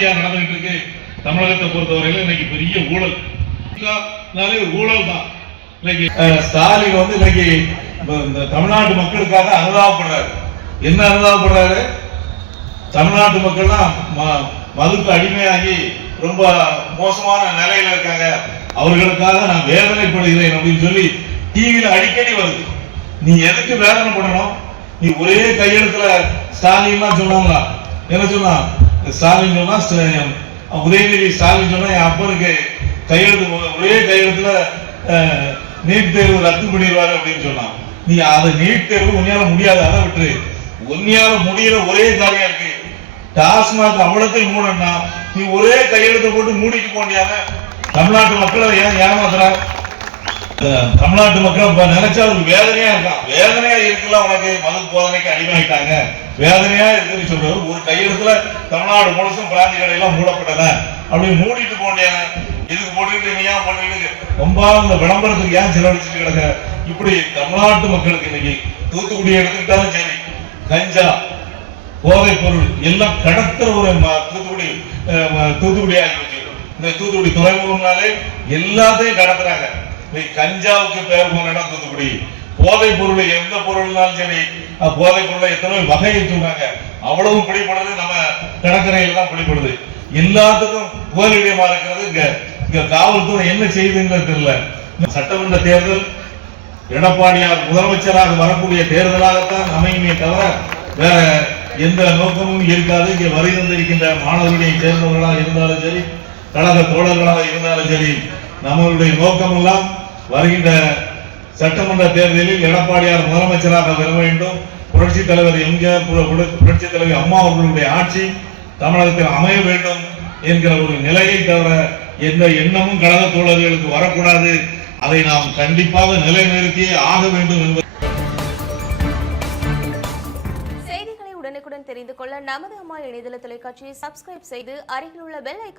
நடந்துகிட்டு இருக்கு தமிழகத்தை பொறுத்தவரையில இன்னைக்கு பெரிய ஊழல். ஊழல் தான் இன்னைக்கு ஸ்டாலின் வந்து இன்னைக்கு இந்த- இந்த தமிழ்நாட்டு மக்களுக்காக அனுதாபப்படுறாரு. என்ன அனுதாபப்படுறாரு? தமிழ்நாட்டு மக்கள்லாம் ம- மதுக்கு அடிமையாகி ரொம்ப மோசமான நிலையில இருக்காங்க. அவர்களுக்காக நான் வேதனைப்படுகிறேன் அப்படின்னு சொல்லி டிவியில அடிக்கடி வருது. நீ எதுக்கு வேதனை பண்ணணும்? நீ ஒரே கையெழுத்துல ஸ்டாலின்லாம் சொன்னாங்களா? என்ன சொன்னா ஸ்டாலின் சொன்னா உதயநிதி ஸ்டாலின் சொன்னா என் அப்பனுக்கு கையெழுத்து ஒரே கையெழுத்துல அஹ், நீட் தேர்வு ரத்து பண்ணிடுவாரு அப்படின்னு சொன்னான். நீ அதை நீட் தேர்வு உன்னையால முடியாது அதை விட்டு உன்னையால முடிகிற ஒரே காரியம் இருக்கு. டாஸ்மாக் அவ்வளத்தை மூடன்னா நீ ஒரே கையெழுத்தை போட்டு மூடிட்டு போனியாங்க தமிழ்நாட்டு மக்களை ஏன் ஏமாத்துற தமிழ்நாட்டு மக்கள் இப்ப நினைச்சா அவருக்கு வேதனையா இருக்கான் வேதனையா இருக்குல்ல உனக்கு? மது போதனைக்கு அடிமையாயிட்டாங்க. வேதனையா இருக்குன்னு சொல்றவர் ஒரு கையெழுத்துல தமிழ்நாடு முழுசும் பிராந்தி கடையெல்லாம் மூடப்பட்டன. அப்படி மூடிட்டு போனேன். இதுக்கு போட்டுக்கிட்டு நீ ஏன் போட்டுக்கிட்டு ரொம்ப இந்த விளம்பரத்துக்கு ஏன் செலவழிச்சுட்டு கிடக்க? இப்படி தமிழ்நாட்டு மக்களுக்கு இன்னைக்கு தூத்துக்குடி எடுத்துக்கிட்டாலும் சரி கஞ்சா போதைப் பொருள் எல்லாம் கடத்துற ஒரு ம- தூத்துக்குடி ஆகி வச்சு இந்த தூத்துக்குடி துறைமுகம்னாலே எல்லாத்தையும் கடத்துறாங்க. நீ கஞ்சாவுக்கு பேர் போன இடம் தூத்துக்குடி. போதை பொருள் எந்த பொருள்னாலும் சரி போதை பொருளை எத்தனை வகையை சொன்னாங்க அவ்வளவு பிடிப்படுது நம்ம கடற்கரையில் தான் பிடிப்படுது எல்லாத்துக்கும் புகலிடமா இருக்கிறது இங்க இங்க காவல்துறை என்ன செய்யுதுங்கிறது தெரியல. இந்த சட்டமன்ற தேர்தல் எடப்பாடியார் முதலமைச்சராக வரக்கூடிய தேர்தலாகத்தான் அமையுமே தவிர வேற எந்த நோக்கமும் இருக்காது. இங்கே வரி தந்திருக்கின்ற மாணவர்களை சேர்ந்தவர்களாக இருந்தாலும் சரி கழக தோழர்களாக இருந்தாலும் சரி நம்மளுடைய நோக்கமெல்லாம் வருகின்ற சட்டமன்ற தேர்தலில் எடப்பாடியார் முதலமைச்சராக வர வேண்டும். புரட்சி தலைவர் எம்ஜிஆர் புரட்சி தலைவர் அம்மா அவர்களுடைய ஆட்சி தமிழகத்தில் அமைய வேண்டும் என்கிற ஒரு நிலையை தவிர எந்த எண்ணமும் கழக தோழர்களுக்கு வரக்கூடாது. அதை நாம் கண்டிப்பாக நிலைநிறுத்தியே ஆக வேண்டும் என்பது செய்திகளை உடனுக்குடன் தெரிந்து கொள்ள நமது அம்மா இணையதள தொலைக்காட்சியை சப்ஸ்கிரைப் செய்து அருகில் உள்ள பெல் ஐக்கான்